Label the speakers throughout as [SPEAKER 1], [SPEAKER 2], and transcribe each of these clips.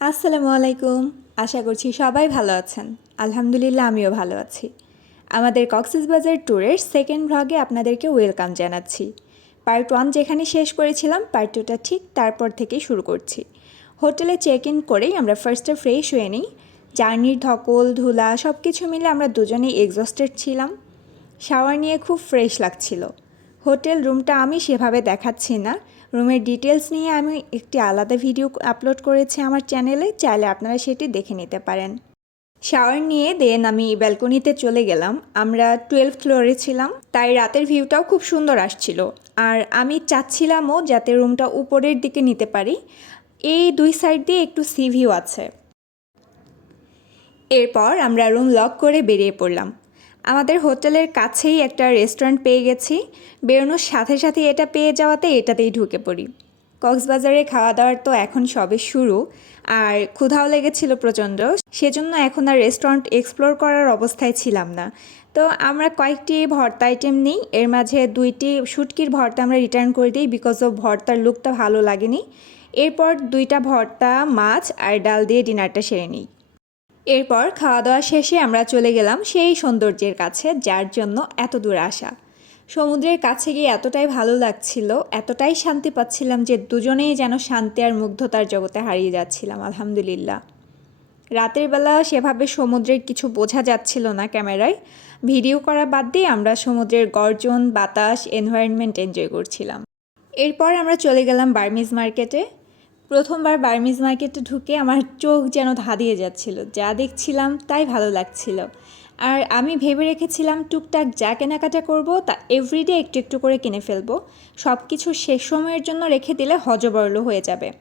[SPEAKER 1] আসসালামু আলাইকুম। আশা করছি সবাই ভালো আছেন। আলহামদুলিল্লাহ, আমিও ভালো আছি। আমাদের কক্সবাজার ট্যুরের সেকেন্ড ভ্লগে আপনাদেরকে ওয়েলকাম জানাচ্ছি। পার্ট ওয়ান যেখানে শেষ করেছিলাম পার্ট টুটা ঠিক তারপর থেকেই শুরু করছি। হোটেলে চেক ইন করেই আমরা ফার্স্টে ফ্রেশ হয়ে নিই। জার্নির ধকল, ধুলা সব কিছু মিলে আমরা দুজনেই এক্সস্টেড ছিলাম। শাওয়ার নিয়ে খুব ফ্রেশ লাগছিল। হোটেল রুমটা আমি সেভাবে দেখাচ্ছি না। রুমের ডিটেলস নিয়ে আমি একটি আলাদা ভিডিও আপলোড করেছি আমার চ্যানেলে চাইলে আপনারা সেটি দেখে নিতে পারেন। শাওয়ার নিয়ে দেন আমি ব্যালকনিতে চলে গেলাম। আমরা টুয়েলভ ফ্লোরে ছিলাম, তাই রাতের ভিউটাও খুব সুন্দর আসছিল। আর আমি চাচ্ছিলামও যাতে রুমটা উপরের দিকে নিতে পারি। এই দুই সাইড দিয়ে একটু সি ভিউ আছে। এরপর আমরা রুম লক করে বেরিয়ে পড়লাম। আমাদের হোটেলের কাছেই একটা রেস্টুরেন্ট পেয়ে গেছি। বেরোনোর সাথে সাথে এটা পেয়ে যাওয়াতে এটাতেই ঢুকে পড়ি। কক্সবাজারে খাওয়া দাওয়ার তো এখন সবে শুরু আর ক্ষুধাও লেগেছিল প্রচণ্ড। সেজন্য এখন আর রেস্টুরেন্ট এক্সপ্লোর করার অবস্থায় ছিলাম না। তো আমরা কয়েকটি ভর্তা আইটেম নিই। এর মাঝে দুইটি শুটকির ভর্তা আমরা রিটার্ন করে দিই বিকজ অফ ভর্তার লুকটা ভালো লাগেনি। এরপর দুইটা ভর্তা, মাছ আর ডাল দিয়ে ডিনারটা সেরে নিই। এরপর খাওয়া দাওয়া শেষে আমরা চলে গেলাম সেই সৌন্দর্যের কাছে, যার জন্য এত দূর আসা। সমুদ্রের কাছে গিয়ে এতটাই ভালো লাগছিল, এতটাই শান্তি পাচ্ছিলাম যে দুজনেই যেন শান্তি আর মুগ্ধতার জগতে হারিয়ে যাচ্ছিলাম, আলহামদুলিল্লাহ। রাতের বেলা সেভাবে সমুদ্রের কিছু বোঝা যাচ্ছিল না ক্যামেরায়। ভিডিও করা বাদ দিয়ে আমরা সমুদ্রের গর্জন, বাতাস এনভায়রনমেন্ট এনজয় করছিলাম। এরপর আমরা চলে গেলাম বার্মিজ মার্কেটে। প্রথমবার বার্মিজ মার্কেটে ঢুকে আমার চোখ যেন ধাঁধিয়ে যাচ্ছিল। যা দেখছিলাম তাই ভালো লাগছিল। আর আমি ভেবে রেখেছিলাম, টুকটাক যা কেনাকাটা করব তা এভরিডে একটু একটু করে কিনে ফেলব। সব কিছু শেষ সময়ের জন্য রেখে দিলে হজবরল হয়ে যাবে।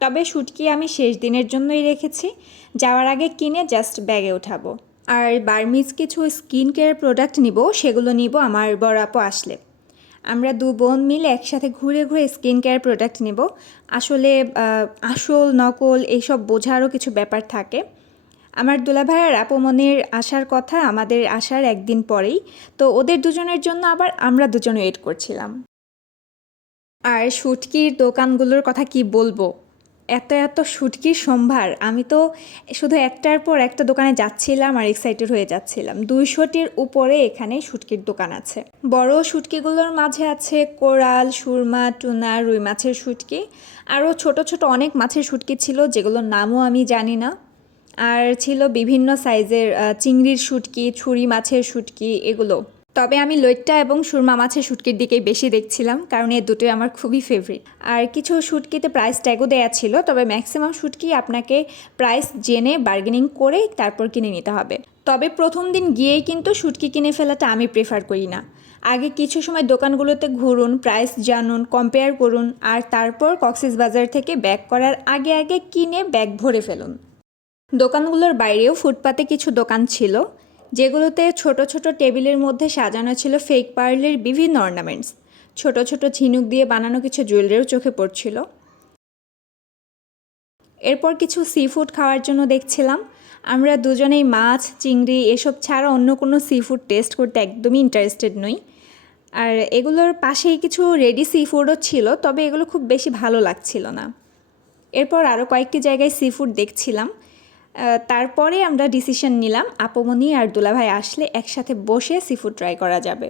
[SPEAKER 1] তবে শুটকি আমি শেষ দিনের জন্যই রেখেছি। যাওয়ার আগে কিনে জাস্ট ব্যাগে উঠাবো। আর বার্মিজ কিছু স্কিন কেয়ার প্রোডাক্ট নিব, সেগুলো নিব, আমার বড় আসলে। আমরা দু বোন মিলে একসাথে ঘুরে ঘুরে স্কিন কেয়ার প্রোডাক্ট নেব। আসলে আসল, নকল এইসব বোঝারও কিছু ব্যাপার থাকে। আমার দুলাভাই আর আপমনের আসার কথা আমাদের আসার একদিন পরেই। তো ওদের দুজনের জন্য আবার আমরা দুজন ওয়েট করছিলাম। আর শুটকির দোকানগুলোর কথা কি বলব? এত এত শুটকির সম্ভার। আমি তো শুধু একটার পর একটা দোকানে যাচ্ছিলাম আর এক্সাইটেড হয়ে যাচ্ছিলাম। দুইশোটির উপরে এখানে শুটকির দোকান আছে। বড় শুটকিগুলোর মাঝে আছে কোরাল, সুরমা, টুনা, রুই মাছের শুটকি আরও ছোট ছোট অনেক মাছের শুটকি ছিল, যেগুলোর নামও আমি জানি না। আর ছিল বিভিন্ন সাইজের চিংড়ির শুটকি ছুরি মাছের শুটকি এগুলো। তবে আমি লইট্টা এবং সুরমা মাছের শুটকির দিকেই বেশি দেখছিলাম, কারণ এই দুটোই আমার খুবই ফেভারিট আর কিছু শুটকিতে প্রাইস ট্যাগও দেওয়া ছিল, তবে ম্যাক্সিমাম শুটকি আপনাকে প্রাইস জেনে বার্গেনিং করে তারপর কিনে নিতে হবে। তবে প্রথম দিন গিয়েই কিন্তু শুটকি কিনে ফেলাটা আমি প্রেফার করি না। আগে কিছু সময় দোকানগুলোতে ঘুরুন প্রাইস জানুন কম্পেয়ার করুন, আর তারপর কক্সিস বাজার থেকে ব্যাগ করার আগে আগে কিনে ব্যাগ ভরে ফেলুন। দোকানগুলোর বাইরেও ফুটপাতে কিছু দোকান ছিল যেগুলোতে ছোট ছোট টেবিলের মধ্যে সাজানো ছিল ফেক পার্লের বিভিন্ন অর্নামেন্টস ছোট ছোট ঝিনুক দিয়ে বানানো কিছু জুয়েলারিও চোখে পড়ছিল। এরপর কিছু সি ফুড খাওয়ার জন্য দেখছিলাম। আমরা দুজনেই মাছ, চিংড়ি এসব ছাড়া অন্য কোনো সি ফুড টেস্ট করতে একদমই ইন্টারেস্টেড নই। আর এগুলোর পাশেই কিছু রেডি সি ফুডও ছিল, তবে এগুলো খুব বেশি ভালো লাগছিল না। এরপর আরও কয়েকটি জায়গায় সি ফুড দেখছিলাম। তারপরে আমরা ডিসিশন নিলাম আপমনি আর দুলাভাই আসলে একসাথে বসে সি ফুড ট্রাই করা যাবে।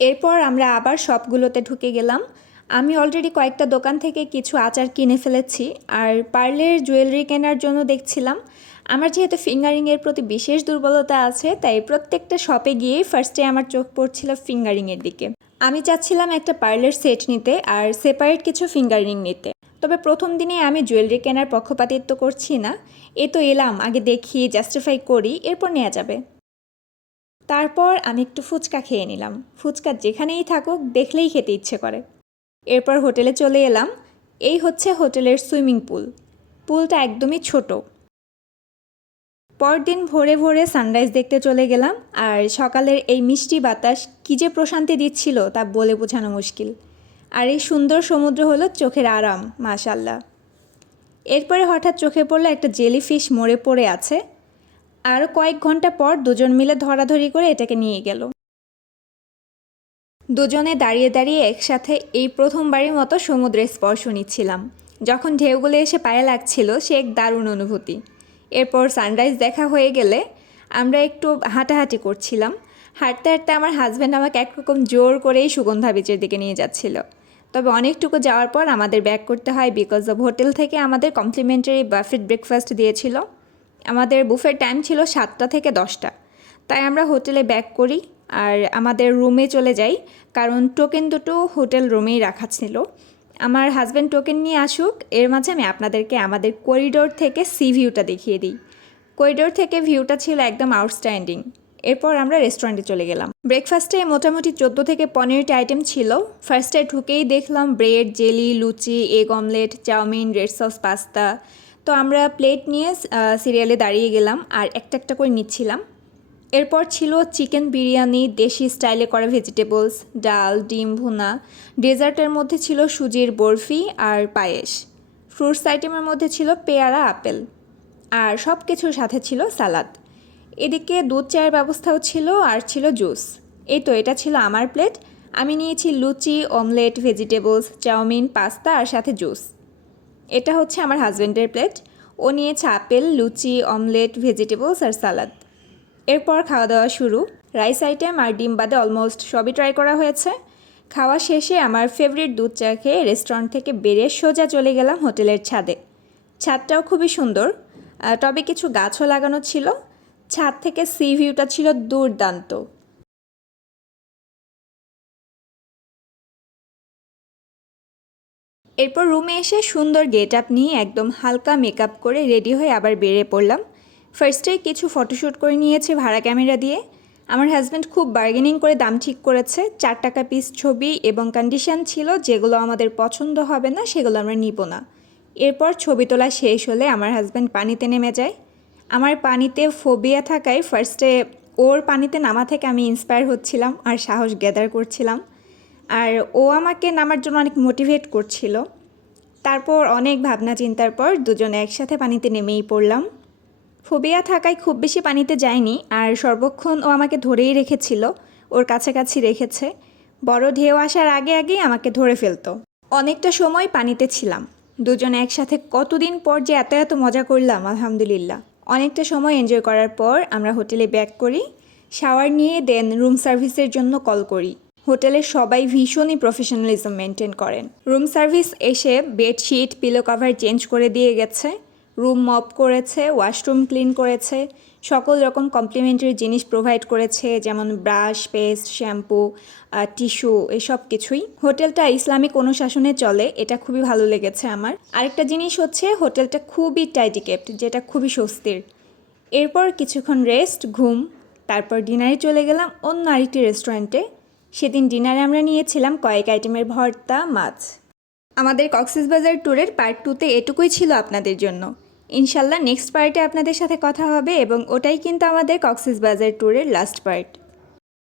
[SPEAKER 1] এরপর আমরা আবার সবগুলোতে ঢুকে গেলাম। আমি অলরেডি কয়েকটা দোকান থেকে কিছু আচার কিনে ফেলেছি, আর পার্লের জুয়েলারি কেনার জন্য দেখছিলাম। আমার যেহেতু ফিঙ্গারিংয়ের প্রতি বিশেষ দুর্বলতা আছে, তাই প্রত্যেকটা শপে গিয়েই ফার্স্টে আমার চোখ পড়ছিল ফিঙ্গারিংয়ের দিকে। আমি চাচ্ছিলাম একটা পার্লের সেট নিতে, আর সেপারেট কিছু ফিঙ্গারিং নিতে। তবে প্রথম দিনে আমি জুয়েলারি কেনার পক্ষপাতিত্ব করছি না। এ তো এলাম, আগে দেখি জাস্টিফাই করি, এরপর নেওয়া যাবে। তারপর আমি একটু ফুচকা খেয়ে নিলাম। ফুচকা যেখানেই থাকুক, দেখলেই খেতে ইচ্ছে করে। এরপর হোটেলে চলে এলাম। এই হচ্ছে হোটেলের সুইমিং পুল। পুলটা একদমই ছোট। পরদিন ভোরে ভোরে সানরাইজ দেখতে চলে গেলাম। আর সকালের এই মিষ্টি বাতাস কী যে প্রশান্তি দিচ্ছিল তা বলে বোঝানো মুশকিল। আর এই সুন্দর সমুদ্র হলো চোখের আরাম মাশাল্লাহ এরপরে হঠাৎ চোখে পড়ল একটা জেলিফিশ মরে পড়ে আছে। আরও কয়েক ঘণ্টা পর দুজন মিলে ধরাধরি করে এটাকে নিয়ে গেল। দুজনে দাঁড়িয়ে দাঁড়িয়ে একসাথে এই প্রথমবারের মতো সমুদ্রের স্পর্শ নিচ্ছিলাম। যখন ঢেউগুলো এসে পায়ে লাগছিল, সে এক দারুণ অনুভূতি। এরপর সানরাইজ দেখা হয়ে গেলে আমরা একটু হাঁটাহাঁটি করছিলাম। হাঁটতে হাঁটতে আমার হাজব্যান্ড আমাকে একরকম জোর করেই সুগন্ধা বিচের দিকে নিয়ে যাচ্ছিল। তবে অনেকটুকু যাওয়ার পর আমাদের ব্যাক করতে হয় বিকজ অফ হোটেল থেকে আমাদের কমপ্লিমেন্টারি বাফেট ব্রেকফাস্ট দিয়েছিল। আমাদের বুফের টাইম ছিল সাতটা থেকে দশটা। তাই আমরা হোটেলে ব্যাক করি আর আমাদের রুমে চলে যাই, কারণ টোকেন দুটো হোটেল রুমেই রাখা ছিল। আমার হাজব্যান্ড টোকেন নিয়ে আসুক, এর মাঝে আমি আপনাদেরকে আমাদের করিডোর থেকে সি ভিউটা দেখিয়ে দিই। করিডোর থেকে ভিউটা ছিল একদম আউটস্ট্যান্ডিং এরপর আমরা রেস্টুরেন্টে চলে গেলাম। ব্রেকফাস্টে মোটামুটি চোদ্দ থেকে পনেরোটি আইটেম ছিল। ফার্স্টে ঢুকেই দেখলাম bread jelly luchi egg omelette chow mein red sauce pasta তো আমরা প্লেট নিয়ে সিরিয়ালে দাঁড়িয়ে গেলাম আর একটা একটা করে নিচ্ছিলাম। এরপর ছিল চিকেন বিরিয়ানি, দেশি স্টাইলে করা ভেজিটেবলস ডাল, ডিম, ভুনা। ডেজার্টের মধ্যে ছিল সুজির বরফি আর পায়েস। ফ্রুটস আইটেমের মধ্যে ছিল পেয়ারা, আপেল। আর সব কিছুর সাথে ছিল সালাদ এদিকে দুধ চায়ের ব্যবস্থাও ছিল আর ছিল জুস। এই তো, এটা ছিল আমার প্লেট। আমি নিয়েছি luchi, omelette, vegetables, chow mein, pasta আর সাথে জুস। এটা হচ্ছে আমার হাজব্যান্ডের প্লেট। ও নিয়েছে আপেল, লুচি, অমলেট, ভেজিটেবলস আর সালাদ। এরপর খাওয়া দাওয়া শুরু। রাইস আইটেম আর ডিম বাদে অলমোস্ট সবই ট্রাই করা হয়েছে। খাওয়া শেষে আমার ফেভারিট দুধ চা খেয়ে রেস্টুরেন্ট থেকে বেরিয়ে সোজা চলে গেলাম হোটেলের ছাদে। ছাদটাও খুবই সুন্দর। টবে কিছু গাছও লাগানো ছিল। ছাদ থেকে সি ভিউটা ছিল দুর্দান্ত। এরপর রুমে এসে সুন্দর গেট আপ নিয়ে একদম হালকা মেকআপ করে রেডি হয়ে আবার বেরিয়ে পড়লাম। ফার্স্টে কিছু ফটোশ্যুট করে নিয়েছে ভাড়া ক্যামেরা দিয়ে। আমার হাজব্যান্ড খুব বার্গেনিং করে দাম ঠিক করেছে। চার টাকা পিস ছবি এবং কন্ডিশন ছিল, যেগুলো আমাদের পছন্দ হবে না, সেগুলো আমরা নিব না। এরপর ছবি তোলা শেষ হলে আমার হাজব্যান্ড পানিতে নেমে যায়। আমার পানিতে ফোবিয়া থাকায় ফার্স্টে ওর পানিতে নামা থেকে আমি ইন্সপায়ার হচ্ছিলাম আর সাহস গ্যাদার করছিলাম। আর ও আমাকে নামার জন্য অনেক মোটিভেট করছিল। তারপর অনেক ভাবনা চিন্তার পর দুজনে একসাথে পানিতে নেমেই পড়লাম। ফোবিয়া থাকায় খুব বেশি পানিতে যায়নি আর সর্বক্ষণ ও আমাকে ধরেই রেখেছিল, ওর কাছাকাছি রেখেছে। বড় ঢেউ আসার আগে আগেই আমাকে ধরে ফেলতো। অনেকটা সময় পানিতে ছিলাম। দুজনে একসাথে কতদিন পর যে এত এত মজা করলাম, আলহামদুলিল্লাহ। অনেকটা সময় এনজয় করার পর আমরা হোটেলে ব্যাক করি শাওয়ার নিয়ে দেন রুম সার্ভিসের জন্য কল করি। হোটেলের সবাই ভীষণই প্রফেশনালিজম মেনটেন করেন। রুম সার্ভিস এসে বেডশিট পিলো কভার চেঞ্জ করে দিয়ে গেছে রুম মপ করেছে ওয়াশরুম ক্লিন করেছে সকল রকম কমপ্লিমেন্টারি জিনিস প্রোভাইড করেছে, যেমন ব্রাশ পেস্ট শ্যাম্পু টিস্যু এসব কিছুই। হোটেলটা ইসলামিক অনুশাসনে চলে, এটা খুবই ভালো লেগেছে আমার। আরেকটা জিনিস হচ্ছে, হোটেলটা খুবই টাইটি কেপ্ট যেটা খুবই স্বস্তির। এরপর কিছুক্ষণ রেস্ট ঘুম, তারপর ডিনারে চলে গেলাম অন্য আরেকটি রেস্টুরেন্টে সেদিন ডিনারে আমরা নিয়েছিলাম কয়েক আইটেমের ভর্তা, মাছ। আমাদের কক্সবাজার ট্যুরের পার্ট টুতে এটুকুই ছিল আপনাদের জন্য। ইনশাল্লাহ নেক্সট পার্টে আপনাদের সাথে কথা হবে এবং ওটাই কিন্তু আমাদের কক্সিস বাজার ট্যুরের লাস্ট পার্ট